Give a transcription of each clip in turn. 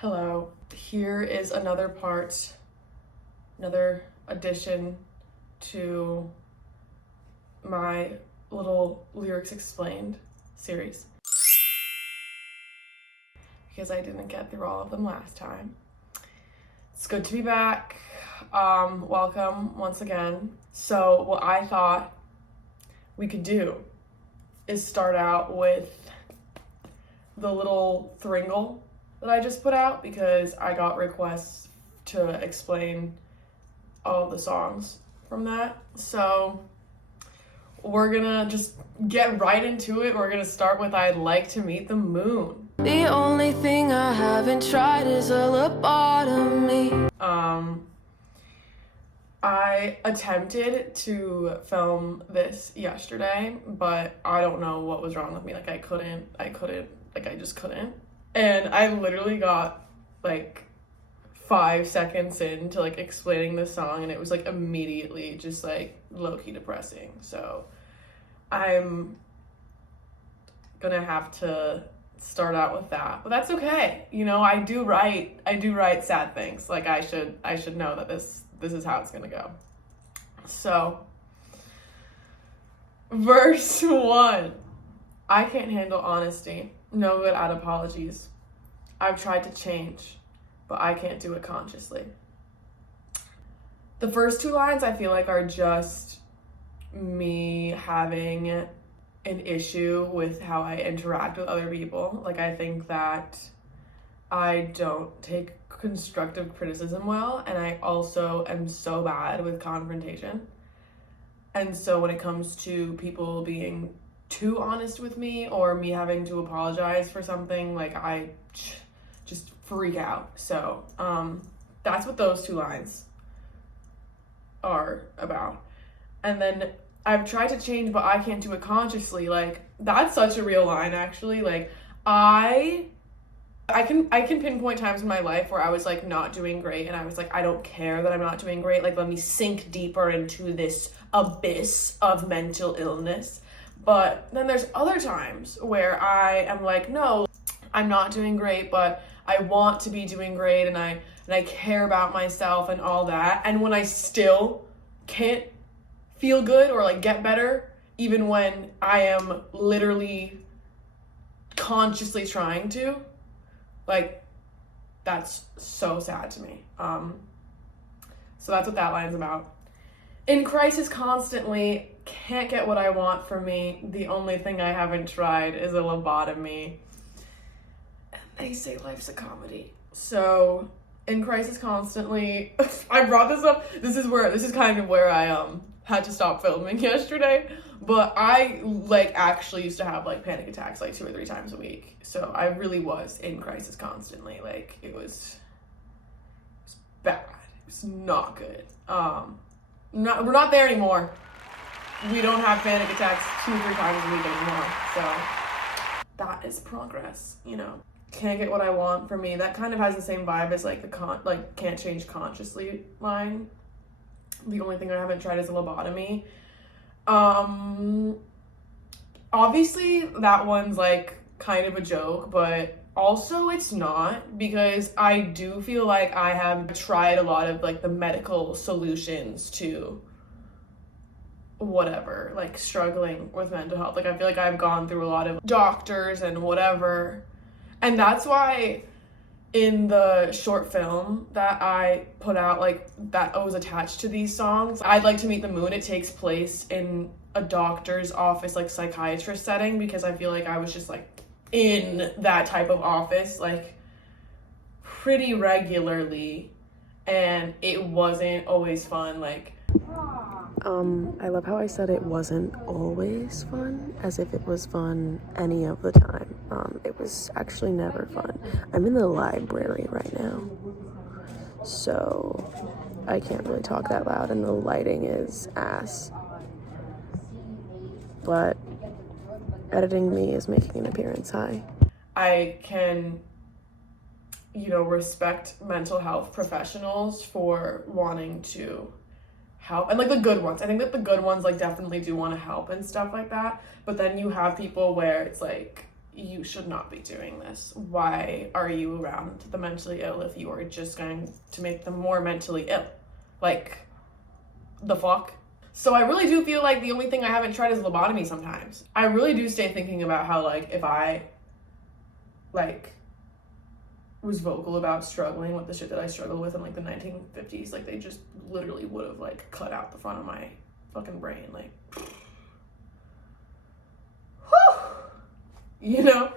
Hello, here is another addition to my little Lyrics Explained series, because I didn't get through all of them last time. It's good to be back. Welcome once again. So what I thought we could do is start out with the little thringle that I just put out, because I got requests to explain all the songs from that. So we're gonna just get right into it. We're gonna start with I'd Like to Meet the Moon. The only thing I haven't tried is a lobotomy. I attempted to film this yesterday, but I don't know what was wrong with me. I just couldn't. And I literally got 5 seconds into explaining the song, and it was immediately just low-key depressing. So I'm gonna have to start out with that, but that's okay. I do write sad things. I should know that this is how it's gonna go. So verse 1. I can't handle honesty. No good at apologies. I've tried to change, but I can't do it consciously. The first 2 lines I feel like are just me having an issue with how I interact with other people. I think that I don't take constructive criticism well, and I also am so bad with confrontation. And so when it comes to people being too honest with me, or me having to apologize for something, I just freak out. So that's what those 2 lines are about. And then I've tried to change, but I can't do it consciously. That's such a real line, actually. I can pinpoint times in my life where I was not doing great, and I was I don't care that I'm not doing great. Let me sink deeper into this abyss of mental illness. But then there's other times where I am no, I'm not doing great, but I want to be doing great, and I care about myself and all that. And when I still can't feel good or get better, even when I am literally consciously trying to, that's so sad to me. So that's what that line's about. In crisis constantly, can't get what I want from me. The only thing I haven't tried is a lobotomy. And they say life's a comedy. So in crisis constantly, I brought this up. This is kind of where I had to stop filming yesterday. But I actually used to have panic attacks 2 or 3 times a week. So I really was in crisis constantly. It was bad. It was not good. We're not there anymore. We don't have panic attacks 2 or 3 times a week anymore. So that is progress, Can't get what I want from me. That kind of has the same vibe as the can't change consciously line. The only thing I haven't tried is a lobotomy. Obviously that one's kind of a joke, but also it's not, because I do feel like I have tried a lot of the medical solutions to whatever, struggling with mental health. I feel like I've gone through a lot of doctors and whatever. And that's why in the short film that I put out, that was attached to these songs, I'd Like to Meet the Moon, it takes place in a doctor's office, psychiatrist setting, because I feel like I was just in that type of office pretty regularly, and it wasn't always fun. I love how I said it wasn't always fun, as if it was fun any of the time. It was actually never fun. I'm in the library right now, so I can't really talk that loud, and the lighting is ass. But editing me is making an appearance. Hi. I can, respect mental health professionals for wanting to help, and the good ones. I think that the good ones definitely do want to help and stuff like that. But then you have people where it's you should not be doing this. Why are you around the mentally ill if you are just going to make them more mentally ill? Like, the fuck? So I really do feel like the only thing I haven't tried is lobotomy sometimes. I really do stay thinking about how, like, if I, like, was vocal about struggling with the shit that I struggled with in, like, the 1950s, like, they just literally would have, like, cut out the front of my fucking brain, like, whew, you know?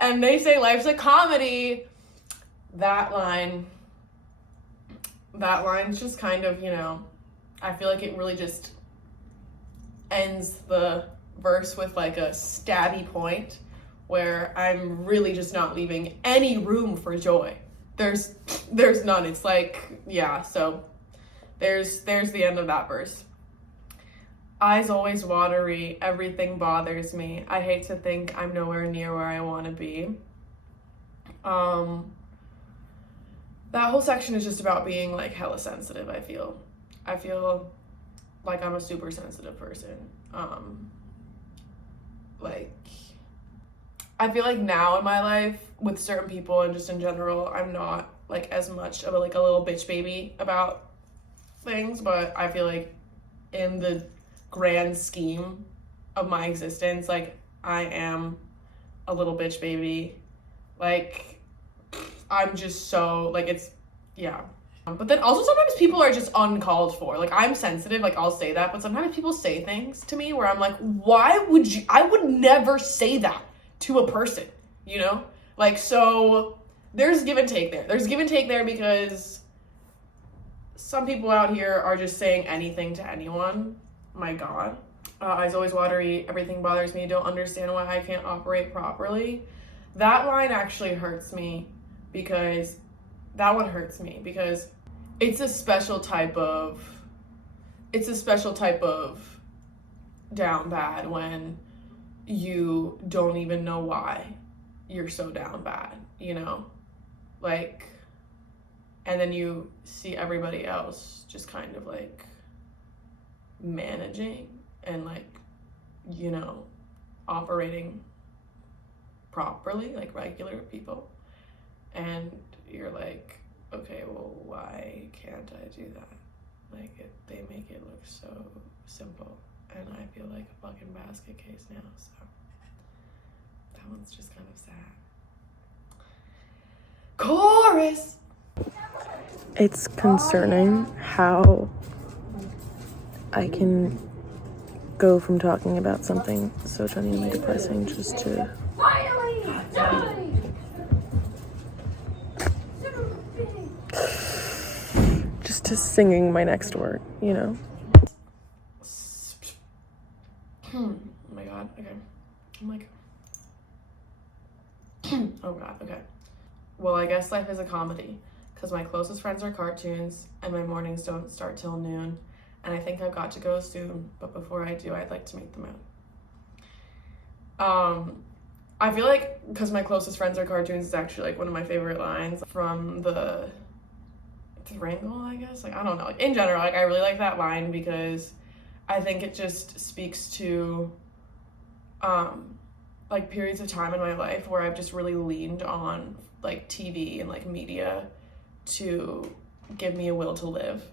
And they say life's a comedy. That line's just kind of, you know, I feel like it really just ends the verse with like a stabby point where I'm really just not leaving any room for joy. There's none. It's like, yeah, so there's the end of that verse. Eyes always watery, everything bothers me. I hate to think I'm nowhere near where I want to be. That whole section is just about being like hella sensitive, I feel like I'm a super sensitive person. Like, I feel like now in my life with certain people and just in general, I'm not like as much of a little bitch baby about things, but I feel like in the grand scheme of my existence, like, I am a little bitch baby. Like, I'm just so, like, it's, yeah. But then also sometimes people are just uncalled for. Like, I'm sensitive, like, I'll say that, but sometimes people say things to me where I'm like, why would you, I would never say that to a person, you know? Like, so there's give and take there. There's give and take there because some people out here are just saying anything to anyone. My God. Eyes always watery, everything bothers me, don't understand why I can't operate properly. That line actually hurts me because it's a special type of down bad when you don't even know why you're so down bad, you know? Like, and then you see everybody else just kind of like managing and like, you know, operating properly like regular people, and you're like, okay, well, why can't I do that? Like, they make it look so simple, and I feel like a fucking basket case now, so that one's just kind of sad. Chorus! It's concerning how I can go from talking about something so genuinely depressing just to singing my next word, you know? Oh my God, okay. I'm like, oh God, okay. Well, I guess life is a comedy, because my closest friends are cartoons, and my mornings don't start till noon, and I think I've got to go soon, but before I do, I'd like to meet the moon. I feel like, because my closest friends are cartoons, is actually like one of my favorite lines from the Wrangle, I guess. Like, I don't know. Like, in general, like, I really like that line because I think it just speaks to, like, periods of time in my life where I've just really leaned on, like, TV and, like, media to give me a will to live.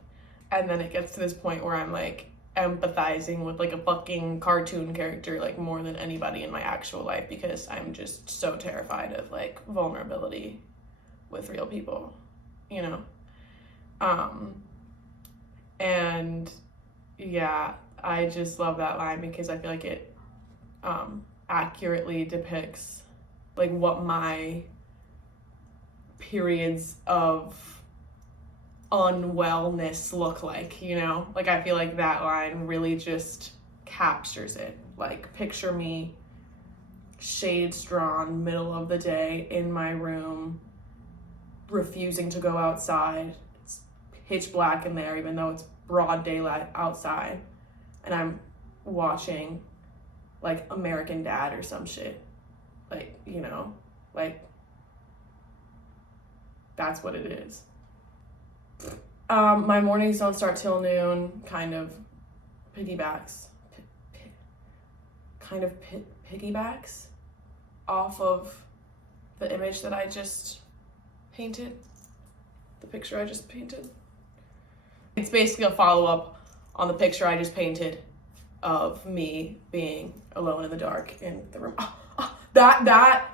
And then it gets to this point where I'm, like, empathizing with, like, a fucking cartoon character, like, more than anybody in my actual life because I'm just so terrified of, like, vulnerability with real people, you know? And yeah, I just love that line because I feel like it accurately depicts like what my periods of unwellness look like, you know? Like, I feel like that line really just captures it. Like, picture me, shades drawn, middle of the day in my room, refusing to go outside. It's pitch black in there, even though it's broad daylight outside. And I'm watching, like, American Dad or some shit. Like, you know, like, that's what it is. My mornings don't start till noon, kind of piggybacks. off of the image that I just painted, the picture I just painted. It's basically a follow-up on the picture I just painted of me being alone in the dark in the room. That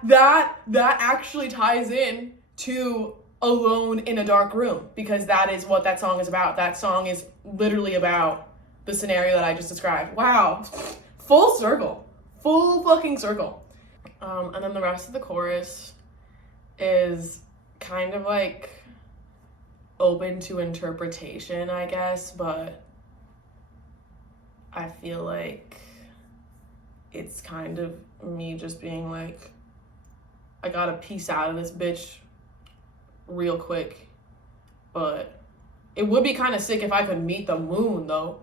actually ties in to Alone in a Dark Room, because that is what that song is about. That song is literally about the scenario that I just described. Wow. Full circle. Full fucking circle. And then the rest of the chorus is kind of like open to interpretation, I guess, but I feel like it's kind of me just being like, I gotta peace out of this bitch real quick. But it would be kind of sick if I could meet the moon, though.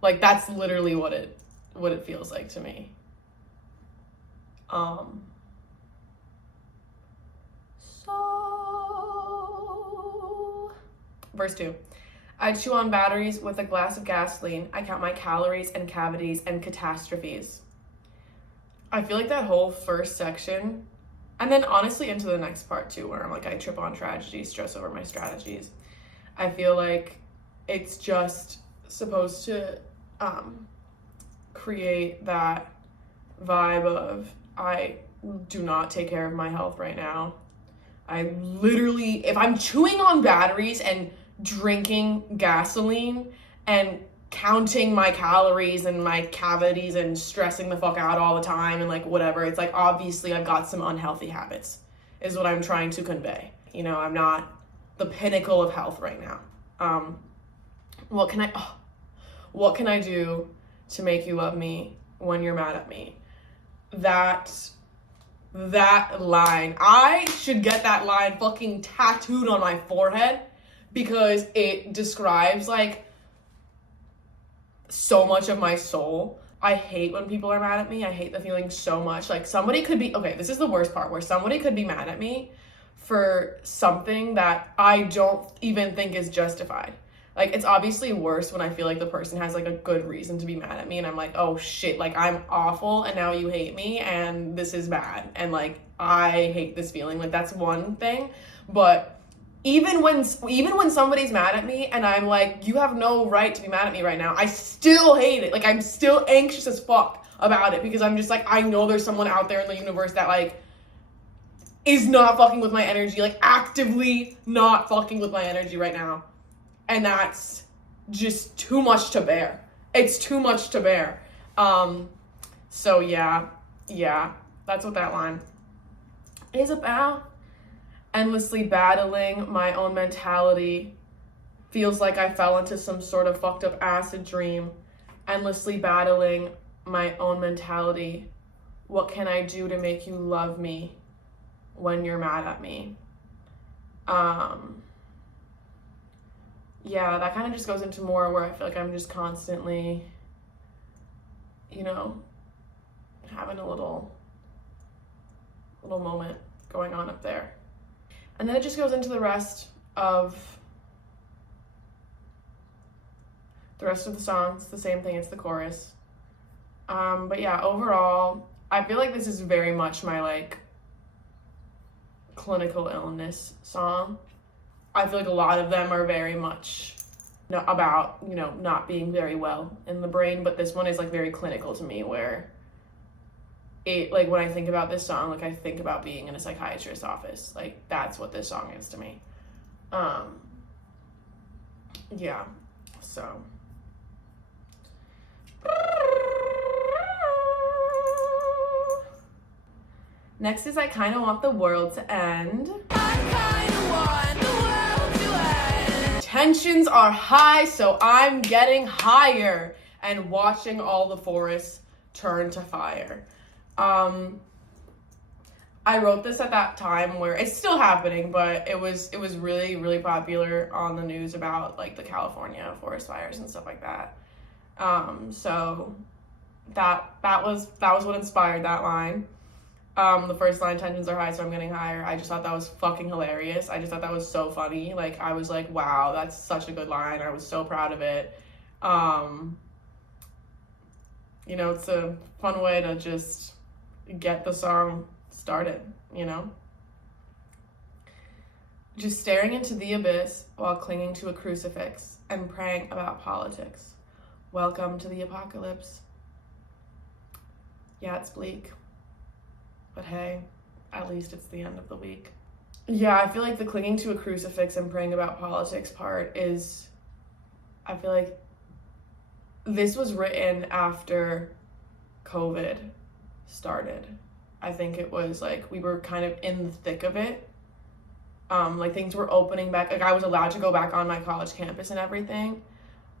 Like, that's literally what it feels like to me. So verse 2. I chew on batteries with a glass of gasoline. I count my calories and cavities and catastrophes. I feel like that whole first section, and then honestly into the next part too, where I'm like, I trip on tragedies, stress over my strategies. I feel like it's just supposed to create that vibe of, I do not take care of my health right now. I literally, if I'm chewing on batteries and drinking gasoline and counting my calories and my cavities and stressing the fuck out all the time and like whatever, it's like obviously I've got some unhealthy habits is what I'm trying to convey. You know, I'm not the pinnacle of health right now. What can I do to make you love me when you're mad at me? That line, I should get that line fucking tattooed on my forehead, because it describes like so much of my soul. I hate when people are mad at me. I hate the feeling so much. Like, somebody could be, okay, this is the worst part, where somebody could be mad at me for something that I don't even think is justified. Like, it's obviously worse when I feel like the person has like a good reason to be mad at me and I'm like, oh shit, like I'm awful and now you hate me and this is bad and like I hate this feeling. Like, that's one thing. But even when somebody's mad at me and I'm like, you have no right to be mad at me right now, I still hate it. Like, I'm still anxious as fuck about it, because I'm just like, I know there's someone out there in the universe that like is not fucking with my energy, like actively not fucking with my energy right now. And that's just too much to bear. It's too much to bear. So yeah, that's what that line is about. Endlessly battling my own mentality. Feels like I fell into some sort of fucked up acid dream. Endlessly battling my own mentality. What can I do to make you love me when you're mad at me? Yeah, that kind of just goes into more where I feel like I'm just constantly, you know, having a little moment going on up there. And then it just goes into the rest of the song. It's the same thing, it's the chorus. But yeah, overall, I feel like this is very much my like clinical illness song. I feel like a lot of them are very much about, you know, not being very well in the brain, but this one is like very clinical to me, where it, like, when I think about this song, like I think about being in a psychiatrist's office. Like, that's what this song is to me. Yeah, so next is I Kinda Want the World to End. I kinda want the world to end. Tensions are high, so I'm getting higher and watching all the forests turn to fire. I wrote this at that time where it's still happening, but it was really, really popular on the news about like the California forest fires and stuff like that. So that was what inspired that line. The first line, tensions are high, so I'm getting higher. I just thought that was fucking hilarious. I just thought that was so funny. Like, I was like, wow, that's such a good line. I was so proud of it. You know, it's a fun way to just get the song started, you know? Just staring into the abyss while clinging to a crucifix and praying about politics. Welcome to the apocalypse. Yeah, it's bleak. But hey, at least it's the end of the week. Yeah, I feel like the clinging to a crucifix and praying about politics part is, I feel like this was written after COVID started. I think it was like we were kind of in the thick of it. Like things were opening back. Like I was allowed to go back on my college campus and everything,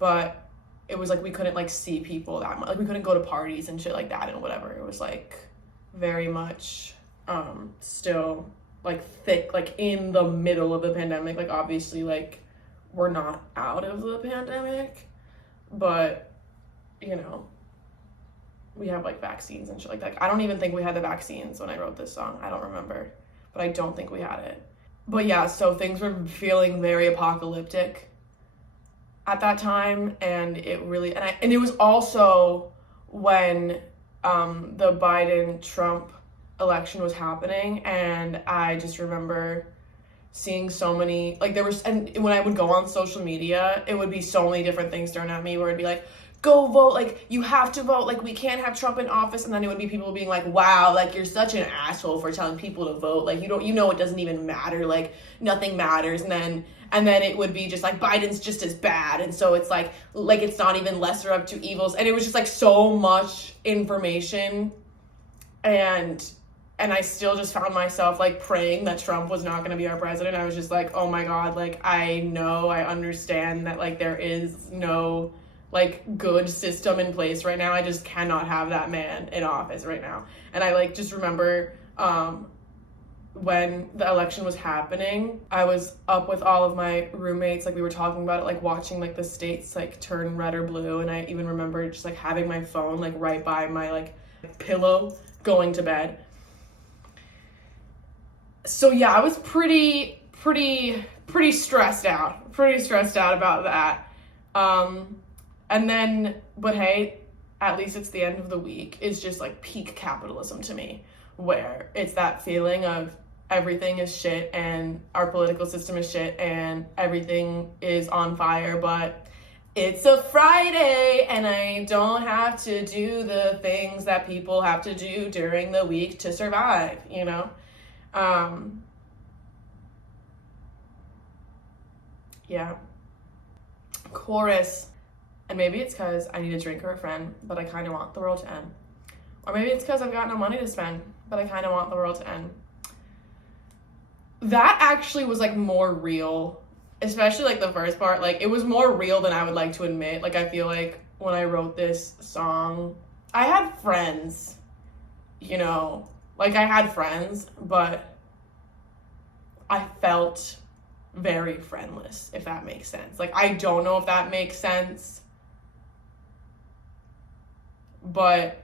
but it was like we couldn't like see people that much. Like we couldn't go to parties and shit like that and whatever. It was like very much still like thick, like in the middle of the pandemic. Like obviously like we're not out of the pandemic, but you know, we have like vaccines and shit like that. I don't even think we had the vaccines when I wrote this song. I don't remember, but I don't think we had it. But yeah, so things were feeling very apocalyptic at that time, and it really, and it was also when the Biden-Trump election was happening, and I just remember seeing so many, like there was, and when I would go on social media, it would be so many different things thrown at me where it'd be like, go vote, like you have to vote, like we can't have Trump in office, and then it would be people being like, wow, like you're such an asshole for telling people to vote, like you know it doesn't even matter, like nothing matters, and then it would be just like Biden's just as bad, and so it's like it's not even lesser of two evils, and it was just like so much information, and I still just found myself like praying that Trump was not going to be our president. I was just like, oh my god, like I understand that like there is no like good system in place right now. I just cannot have that man in office right now. And I like just remember when the election was happening, I was up with all of my roommates, like we were talking about it, like watching like the states like turn red or blue, and I even remember just like having my phone like right by my like pillow going to bed. So yeah, I was pretty stressed out about that. And then, but hey, at least it's the end of the week, is just like peak capitalism to me, where it's that feeling of everything is shit and our political system is shit and everything is on fire, but it's a Friday and I don't have to do the things that people have to do during the week to survive, you know? Yeah. Chorus. And maybe it's because I need a drink or a friend, but I kind of want the world to end. Or maybe it's because I've got no money to spend, but I kind of want the world to end. That actually was like more real, especially like the first part. Like it was more real than I would like to admit. Like I feel like when I wrote this song, I had friends, you know, like I had friends, but I felt very friendless, if that makes sense. Like I don't know if that makes sense, but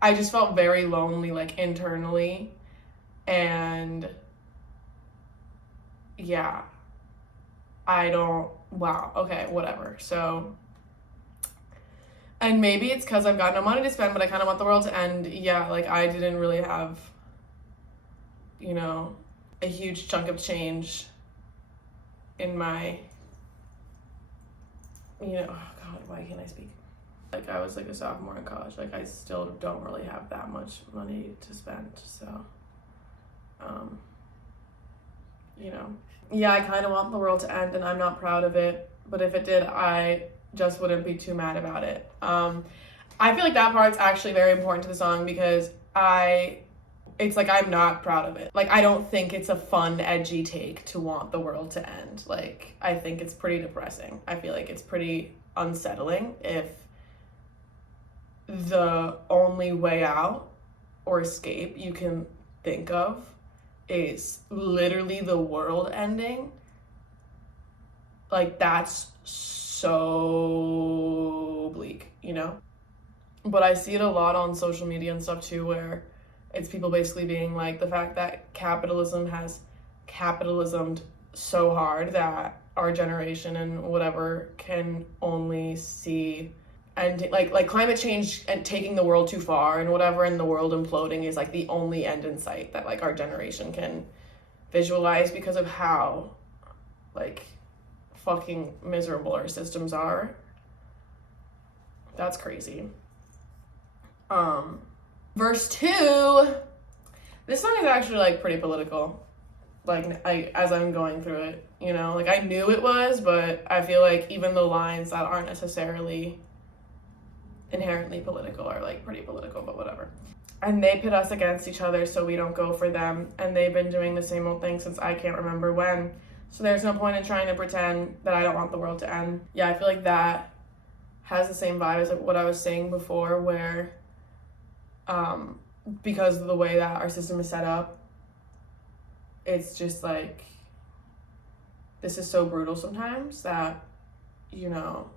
I just felt very lonely, like internally, and yeah, wow, okay, whatever. So, and maybe it's because I've got no money to spend, but I kind of want the world to end. Yeah, like I didn't really have, you know, a huge chunk of change in my, you know, oh god, why can't I speak? Like I was like a sophomore in college, like I still don't really have that much money to spend, so, you know. Yeah, I kind of want the world to end and I'm not proud of it, but if it did, I just wouldn't be too mad about it. I feel like that part's actually very important to the song because it's like I'm not proud of it. Like I don't think it's a fun, edgy take to want the world to end. Like I think it's pretty depressing. I feel like it's pretty unsettling if the only way out or escape you can think of is literally the world ending. Like that's so bleak, you know? But I see it a lot on social media and stuff too, where it's people basically being like, the fact that capitalism has capitalismed so hard that our generation and whatever can only see and like climate change and taking the world too far and whatever, and the world imploding is like the only end in sight that like our generation can visualize because of how like fucking miserable our systems are. That's crazy. Verse 2, this song is actually like pretty political, like as I'm going through it, you know, like I knew it was, but I feel like even the lines that aren't necessarily inherently political are like pretty political, but whatever. And they pit us against each other so we don't go for them, and they've been doing the same old thing since I can't remember when, so there's no point in trying to pretend that I don't want the world to end. Yeah, I feel like that has the same vibe as what I was saying before, where because of the way that our system is set up, it's just like, this is so brutal sometimes that, you know,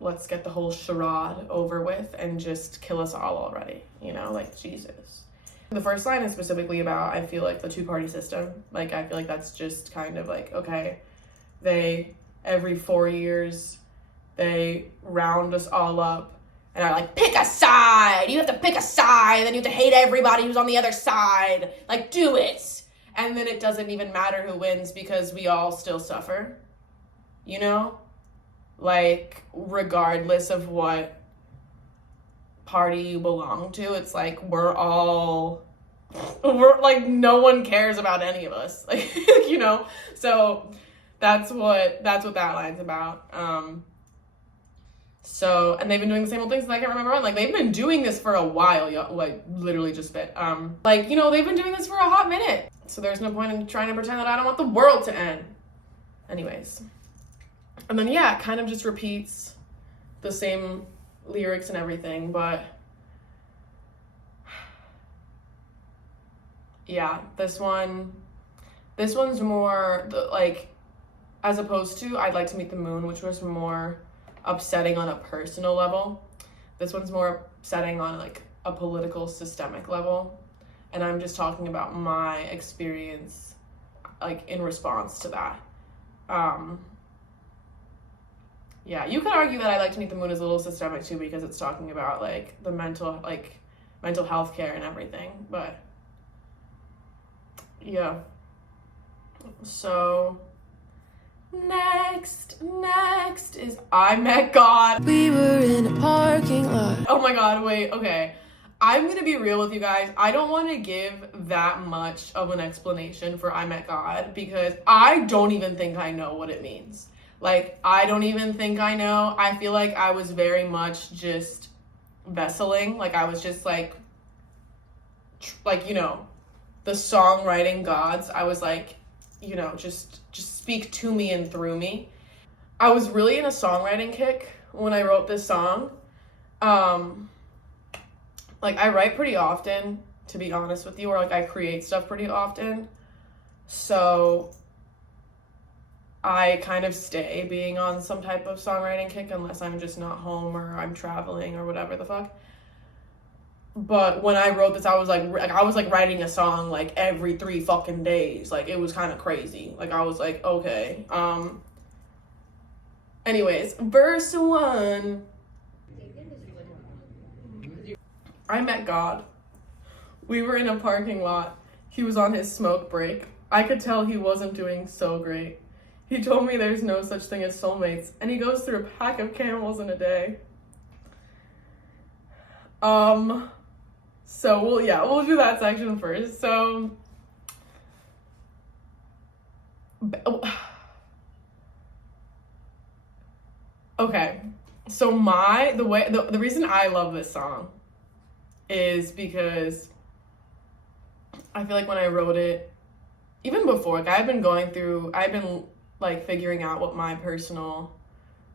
let's get the whole charade over with and just kill us all already, you know, like Jesus. The first line is specifically about, I feel like, the two-party system. Like, I feel like that's just kind of like, okay, every 4 years, they round us all up and are like, pick a side. You have to pick a side. And then you have to hate everybody who's on the other side. Like, do it. And then it doesn't even matter who wins because we all still suffer. You know? Like, regardless of what party you belong to, it's like, we're like, no one cares about any of us. Like, you know? So that's what that line's about. So, and they've been doing the same old things since I can't remember when. Like, they've been doing this for a while, like, literally just spit. Like, you know, they've been doing this for a hot minute. So there's no point in trying to pretend that I don't want the world to end. Anyways. And then, yeah, it kind of just repeats the same lyrics and everything, but yeah, this one's more, like, as opposed to I'd Like to Meet the Moon, which was more upsetting on a personal level. This one's more upsetting on like a political systemic level, and I'm just talking about my experience like in response to that. Yeah, you could argue that I Like to Meet the Moon is a little systemic too, because it's talking about like the mental health care and everything, but yeah. So Next is I Met God. We were in a parking lot. Oh my god, wait, okay. I'm gonna be real with you guys. I don't want to give that much of an explanation for I Met God because I don't even think I know what it means. Like, I don't even think I know. I feel like I was very much just vesseling. Like, I was just like, you know, the songwriting gods. I was like, you know, just speak to me and through me. I was really in a songwriting kick when I wrote this song. Like, I write pretty often, to be honest with you, or like I create stuff pretty often. So I kind of stay being on some type of songwriting kick unless I'm just not home or I'm traveling or whatever the fuck. But when I wrote this, I was like writing a song like every 3 fucking days. Like, it was kind of crazy. Like, I was like, okay. Anyways, verse 1. I met God. We were in a parking lot. He was on his smoke break. I could tell he wasn't doing so great. He told me there's no such thing as soulmates, and he goes through a pack of Camels in a day. So we'll do that section first. So okay. So the reason I love this song is because I feel like when I wrote it, even before, like I've been like figuring out what my personal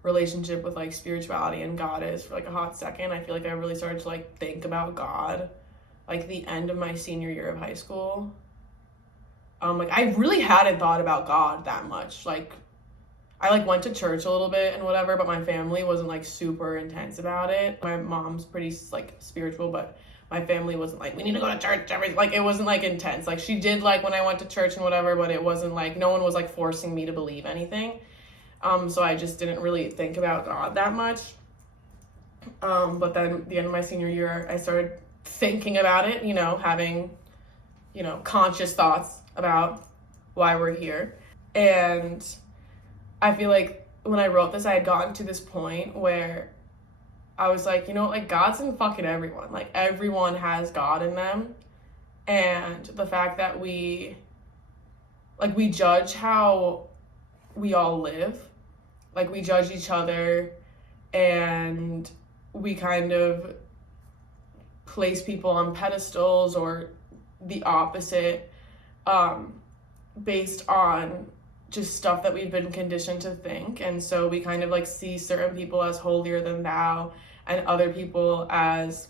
relationship with like spirituality and God is for like a hot second. I feel like I really started to like think about God like the end of my senior year of high school. Like I really hadn't thought about God that much. Like I like went to church a little bit and whatever, but my family wasn't like super intense about it. My mom's pretty like spiritual, but my family wasn't like, we need to go to church every, like it wasn't like intense. Like she did like when I went to church and whatever, but it wasn't like, no one was like forcing me to believe anything. So I just didn't really think about God that much. But then at the end of my senior year, I started thinking about it, having, conscious thoughts about why we're here. And I feel like when I wrote this, I had gotten to this point where I was like, like God's in fucking everyone. Like everyone has God in them. And the fact that we judge how we all live, like we judge each other, and we kind of place people on pedestals or the opposite, based on just stuff that we've been conditioned to think. And so we kind of like see certain people as holier than thou and other people as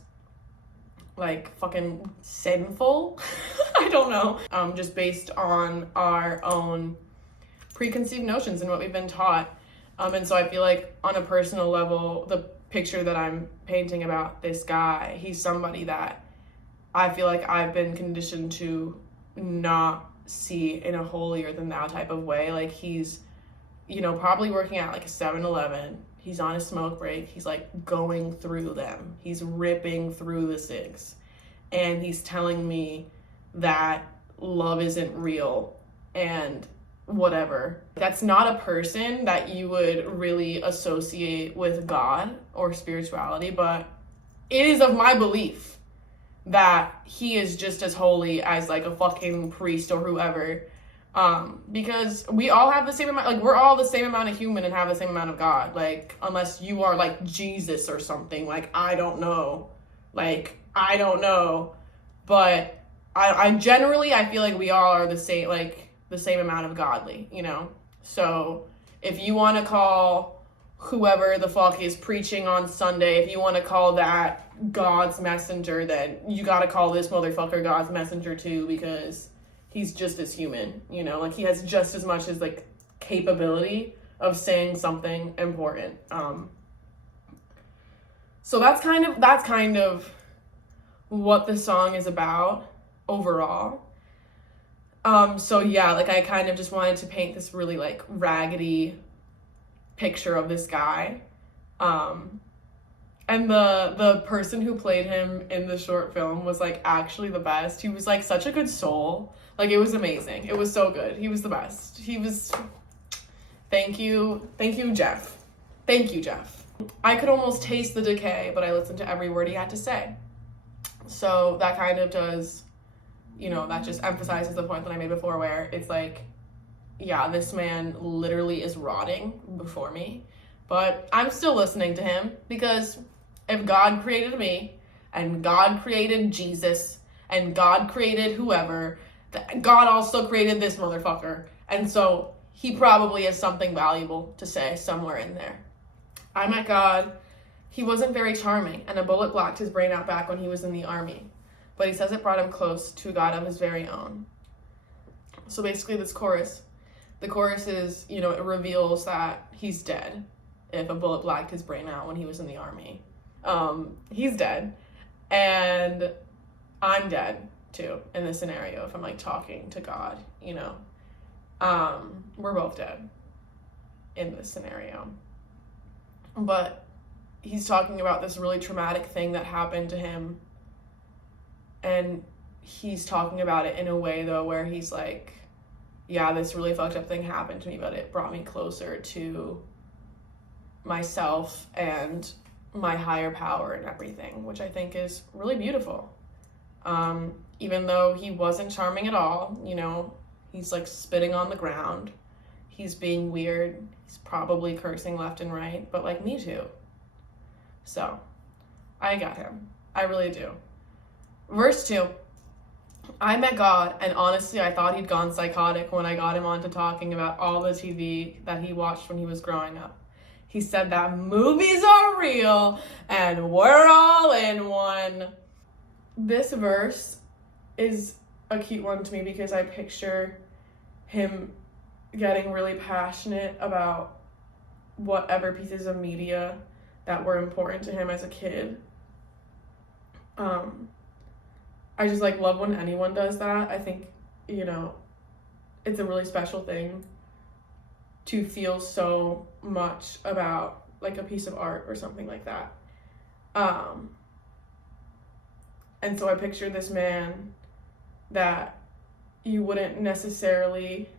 like fucking sinful. I don't know. Just based on our own preconceived notions and what we've been taught. And so I feel like on a personal level, the picture that I'm painting about this guy, he's somebody that I feel like I've been conditioned to not see in a holier than thou type of way. Like he's, probably working at like a 7-Eleven. He's on a smoke break. He's like going through them. He's ripping through the cigs. And he's telling me that love isn't real and whatever. That's not a person that you would really associate with God or spirituality, but it is of my belief that he is just as holy as like a fucking priest or whoever. Because we all have the same amount, like we're all the same amount of human and have the same amount of God. Like unless you are like Jesus or something, like I don't know. But I generally, I feel like we all are the same, like the same amount of godly, So if you want to call whoever the fuck is preaching on Sunday, if you want to call that God's messenger, then you got to call this motherfucker God's messenger too, because he's just as human, like he has just as much as like capability of saying something important. So that's kind of what the song is about overall. So yeah, like I kind of just wanted to paint this really like raggedy picture of this guy. And the person who played him in the short film was like actually the best. He was like such a good soul. Like it was amazing. It was so good. He was the best. Thank you, Jeff. Thank you, Jeff. I could almost taste the decay, but I listened to every word he had to say. So that kind of does, that just emphasizes the point that I made before, where it's like, yeah, this man literally is rotting before me, but I'm still listening to him, because if God created me and God created Jesus and God created whoever, God also created this motherfucker. And so he probably has something valuable to say somewhere in there. I met God. He wasn't very charming, and a bullet blacked his brain out back when he was in the army. But he says it brought him close to a God of his very own. So basically the chorus is, it reveals that he's dead if a bullet blacked his brain out when he was in the army. He's dead, and I'm dead too in this scenario if I'm like talking to God, we're both dead in this scenario. But he's talking about this really traumatic thing that happened to him, and he's talking about it in a way though where he's like, yeah, this really fucked up thing happened to me, but it brought me closer to myself and my higher power and everything, which I think is really beautiful. Even though he wasn't charming at all, he's like spitting on the ground, he's being weird, he's probably cursing left and right, but like me too. So I got him. I really do. Verse 2. I met God, and honestly, I thought he'd gone psychotic when I got him on to talking about all the TV that he watched when he was growing up. He said that movies are real, and we're all in one. This verse is a cute one to me because I picture him getting really passionate about whatever pieces of media that were important to him as a kid. I just like love when anyone does that. I think, it's a really special thing to feel so much about like a piece of art or something like that. And so I picture this man that you wouldn't necessarily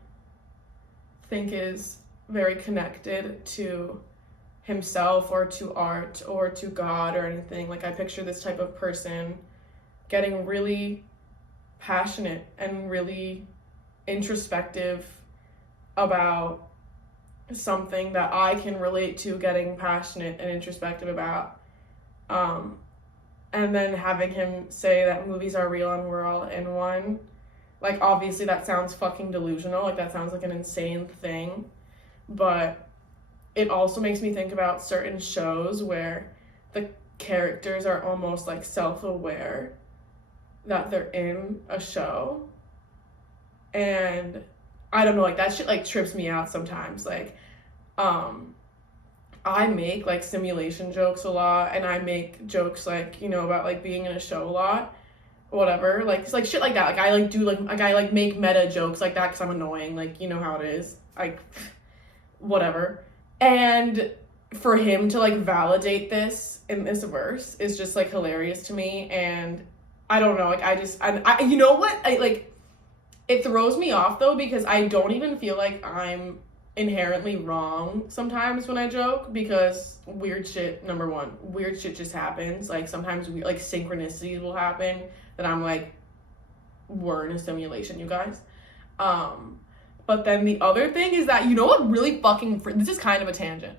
think is very connected to himself or to art or to God or anything. Like, I picture this type of person getting really passionate and really introspective about something that I can relate to getting passionate and introspective about. And then having him say that movies are real and we're all in one. Like, obviously that sounds fucking delusional. Like, that sounds like an insane thing. But it also makes me think about certain shows where the characters are almost like self-aware that they're in a show. And I don't know, like, that shit like trips me out sometimes. Like, I make like simulation jokes a lot, and I make jokes like, you know, about like being in a show a lot, whatever, like it's like shit like that. Like, I like do like I like make meta jokes like that because I'm annoying, like, you know how it is, like, whatever. And for him to like validate this in this verse is just like hilarious to me. And I don't know, like, I you know what, I like, it throws me off though, because I don't even feel like I'm inherently wrong sometimes when I joke, because weird shit, number one, weird shit just happens. Like, sometimes we like synchronicities will happen that I'm like, we're in a simulation, you guys. But then the other thing is that, you know what really fucking this is kind of a tangent,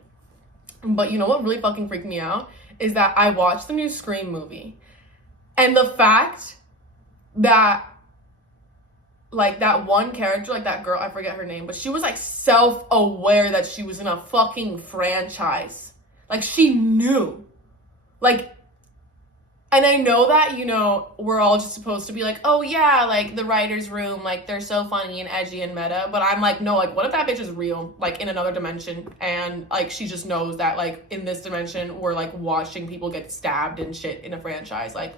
but you know what really fucking freaked me out is that I watched the new Scream movie, and the fact that like that one character, like that girl, I forget her name, but she was like self-aware that she was in a fucking franchise. Like, she knew. Like, and I know that, you know, we're all just supposed to be like, oh yeah, like the writer's room, like they're so funny and edgy and meta. But I'm like, no, like, what if that bitch is real, like in another dimension, and like she just knows that like in this dimension we're like watching people get stabbed and shit in a franchise. Like,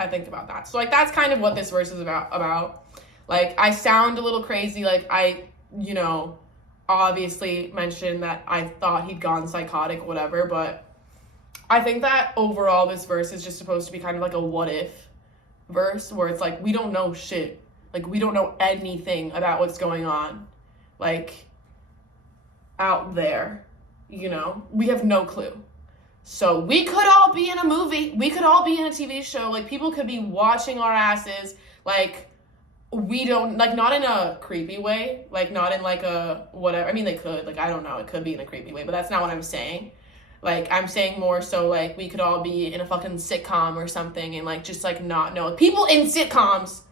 I think about that. So like, that's kind of what this verse is about. Like, I sound a little crazy. Like, I, you know, obviously mentioned that I thought he'd gone psychotic, whatever, but I think that overall this verse is just supposed to be kind of like a what if verse, where it's like, we don't know shit. Like, we don't know anything about what's going on, like, out there, you know? We have no clue. So we could all be in a movie. We could all be in a TV show. Like, people could be watching our asses. Like, we don't, like, not in a creepy way. Like, not in, like, a whatever. I mean, they could. Like, I don't know. It could be in a creepy way. But that's not what I'm saying. Like, I'm saying more so, like, we could all be in a fucking sitcom or something and, like, just, like, not know. People in sitcoms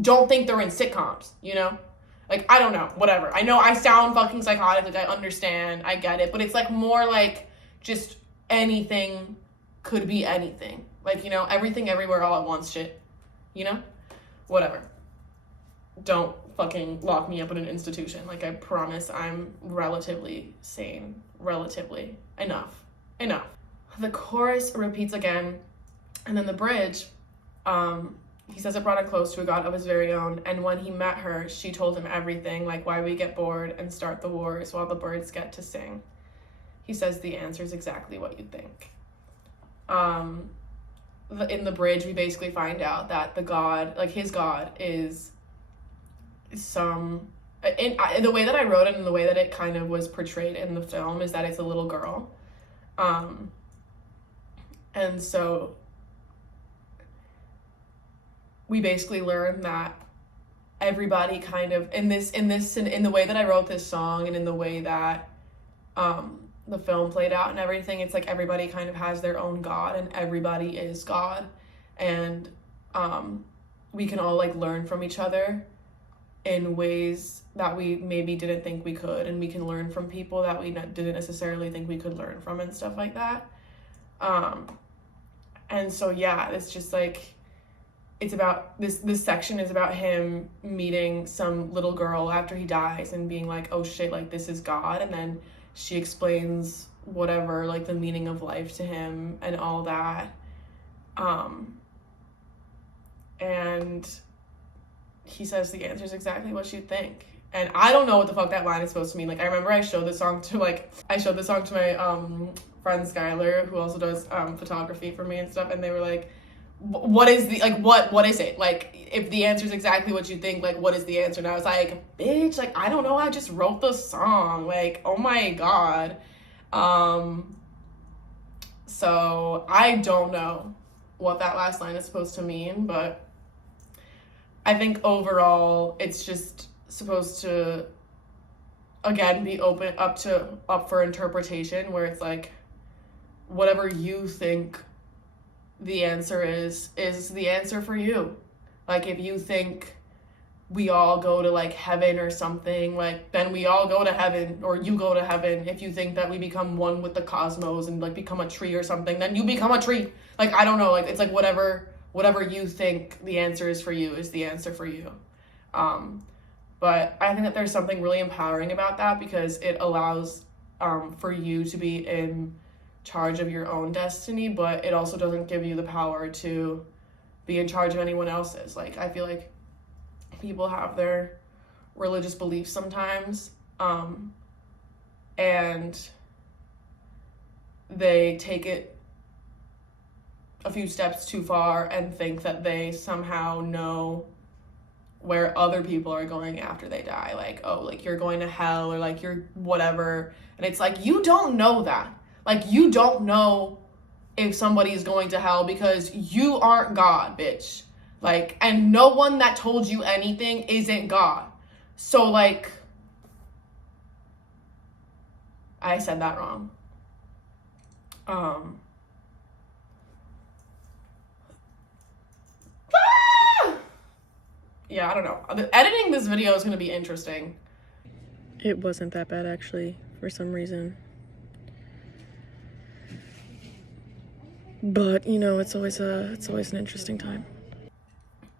don't think they're in sitcoms, you know? Like, I don't know. Whatever. I know I sound fucking psychotic. Like, I understand. I get it. But it's, like, more, like, just anything could be anything. Like, you know, everything everywhere all at once shit, you know? Whatever. Don't fucking lock me up in an institution. Like, I promise I'm relatively sane. Relatively. Enough. The chorus repeats again, and then the bridge, he says it brought her close to a god of his very own, and when he met her, she told him everything, like why we get bored and start the wars while the birds get to sing. He says the answer is exactly what you think. In the bridge, we basically find out that the god, like his god, is some... In the way that I wrote it and the way that it kind of was portrayed in the film is that it's a little girl. And so we basically learn that everybody kind of in the way that I wrote this song and in the way that the film played out and everything, it's like everybody kind of has their own god and everybody is God, and we can all like learn from each other in ways that we maybe didn't think we could, and we can learn from people that we didn't necessarily think we could learn from and stuff like that. And so yeah, it's just like, it's about this section is about him meeting some little girl after he dies and being like, oh shit, like this is God, and then she explains whatever, like the meaning of life to him and all that. And he says the answer is exactly what you'd think. And I don't know what the fuck that line is supposed to mean. Like, I remember I showed this song to my friend Skylar, who also does photography for me and stuff, and they were like, what is the, like, what is it? Like, if the answer is exactly what you think, like, what is the answer? And I was like, bitch, like, I don't know, I just wrote the song. Like, oh my God. So I don't know what that last line is supposed to mean, but I think overall it's just supposed to, again, be up for interpretation, where it's like, whatever you think the answer is the answer for you. Like, if you think we all go to like heaven or something, like, then we all go to heaven, or you go to heaven. If you think that we become one with the cosmos and like become a tree or something, then you become a tree. Like, I don't know, like, it's like whatever you think the answer is for you is the answer for you. But I think that there's something really empowering about that, because it allows for you to be in charge of your own destiny, but it also doesn't give you the power to be in charge of anyone else's. Like, I feel like people have their religious beliefs sometimes, and they take it a few steps too far and think that they somehow know where other people are going after they die. Like, oh, like, you're going to hell, or like, you're whatever. And it's like, you don't know that. Like, you don't know if somebody is going to hell, because you aren't God, bitch. Like, and no one that told you anything isn't God. So, like, I said that wrong. Yeah, I don't know. Editing this video is going to be interesting. It wasn't that bad, actually, for some reason. But, you know, it's always an interesting time.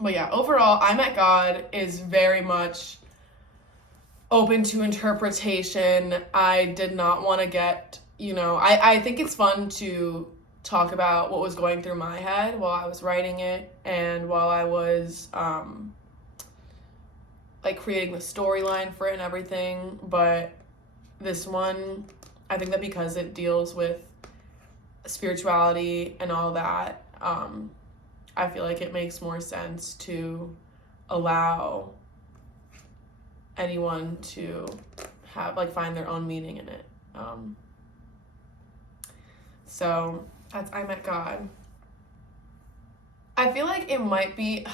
But yeah, overall, I Met God is very much open to interpretation. I did not want to get, you know, I think it's fun to talk about what was going through my head while I was writing it, and while I was like creating the storyline for it and everything. But this one, I think that because it deals with spirituality and all that, I feel like it makes more sense to allow anyone to have, like, find their own meaning in it. So that's I Met God. I feel like it might be,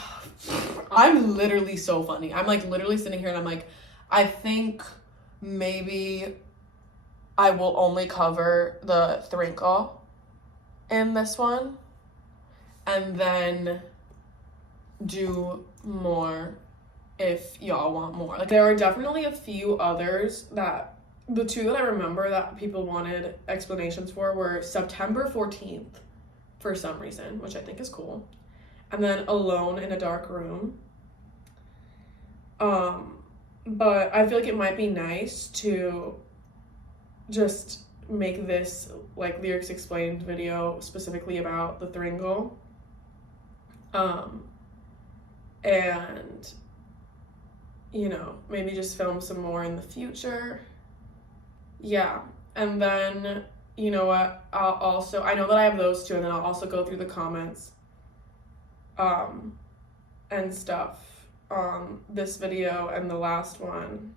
I'm literally so funny. I'm like literally sitting here and I'm like, I think maybe I will only cover the thrinkle in this one, and then do more if y'all want more. Like, there are definitely a few others that, the two that I remember that people wanted explanations for were September 14th for some reason, which I think is cool, and then Alone in a Dark Room. But I feel like it might be nice to just make this like lyrics explained video specifically about the thringle, and, you know, maybe just film some more in the future. Yeah, and then, you know what, I'll also, I know that I have those two, and then I'll also go through the comments and stuff on this video and the last one,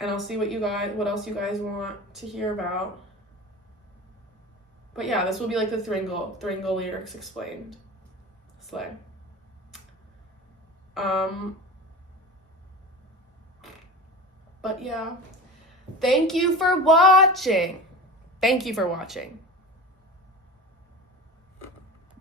and I'll see what else you guys want to hear about. But yeah, this will be like the thringle lyrics explained. Slay. But yeah, thank you for watching.